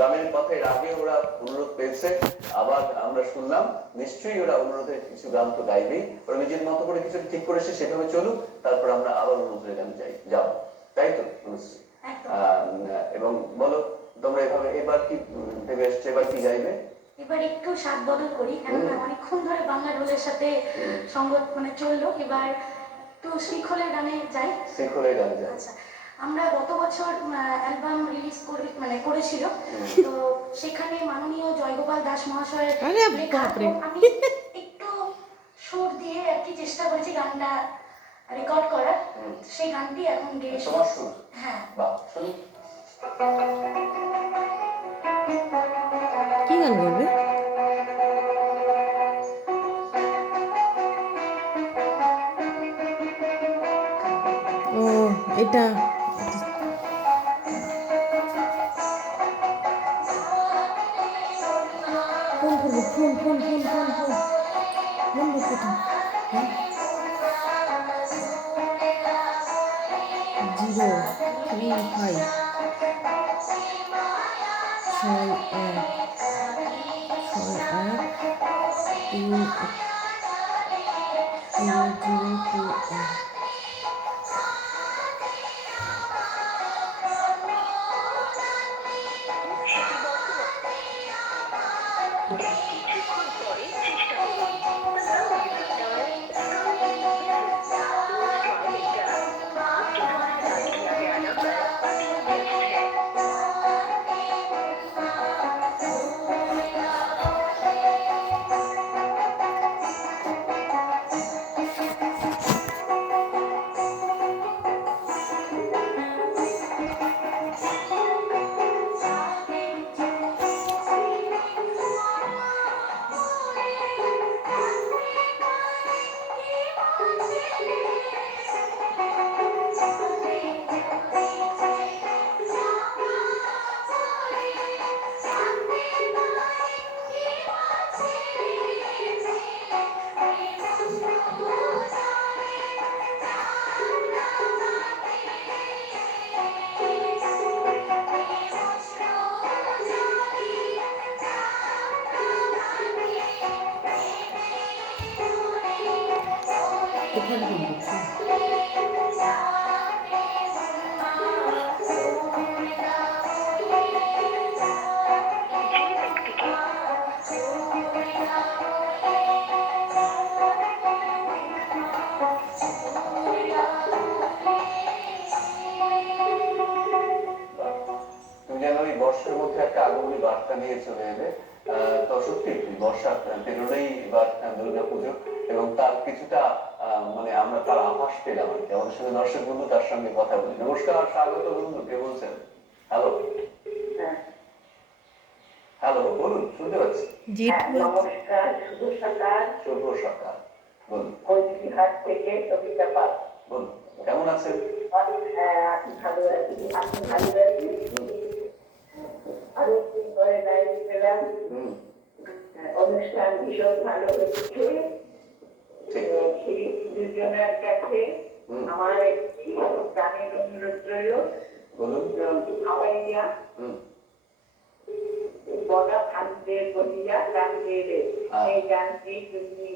গানের কথা এর আগে ওরা অনুরোধ পেয়েছে, আবার আমরা শুনলাম, নিশ্চয়ই ওরা অনুরোধের কিছু গান তো গাইবেই। ওরা নিজের মতো করে কিছু ঠিক করেছে, সেভাবে চলুক, তারপর আমরা আবার অনুরোধের গান যাবো, তাই তো? এবং বলো তোমরা এভাবে এবার কি ভেবে এসছো, এবার কি গাইবে? এবার একটু স্বাদ বদল করি, কেননা অনেকক্ষণ ধরে বাংলা রোলের সাথে সঙ্গত চললো। এবার একটু শৃঙ্খলের গানে যাই। শৃঙ্খলের গানে যাই। আচ্ছা, আমরা গত বছর অ্যালবাম রিলিজ করেছিল, তো সেখানে মাননীয় জয়গোপাল দাস মহাশয়ের লেখা, আমি একটু সুর দিয়ে আর কি চেষ্টা করেছি গানটা রেকর্ড করার। সেই গানটি এখন গেয়ে তোমার সুর? হ্যাঁ। বাহ, শুনি। কি গান করবে? ও এটা ফোন করবো, phone phone phone phone phone নম্বর কোথা? হ্যাঁ, 035 6161 কিছুক্ষণ পরে চেষ্টা করুন। কোথায় ফোন করছো? তুমি যেন ওই বর্ষার মধ্যে একটা আগমনী বার্তা নিয়ে চলে এলে। তো সত্যি বর্ষা পেরোলেই এবার দুর্গা পুজো, এবং তার কিছুটা মানে আমরা তার আভাস পেলাম আর কি। আমাদের সঙ্গে দর্শক বন্ধু, তার সঙ্গে কথা বলি। নমস্কার, স্বাগত বন্ধু, কে বলছেন? হ্যালো হ্যালো, বলুন, শুনতে পাচ্ছি। নমস্কার, শুভ সকাল। শুভ সকাল, বলুন। কোচবিহার থেকে কবিতা পাল। বলুন, কেমন আছেন? আমি ভালো আছি, আপনি ভালো আছি? অনেকদিন পরে লাইভ পেলাম, অনুষ্ঠান ভীষণ ভালো হচ্ছে। সেই দুজনের কাছে আমার একটি গানের অনুরোধ রইল। বলুন। হাওয়াইয়া বড় খান্তে বলিয়া গান গেলে, এই গানটি তুমি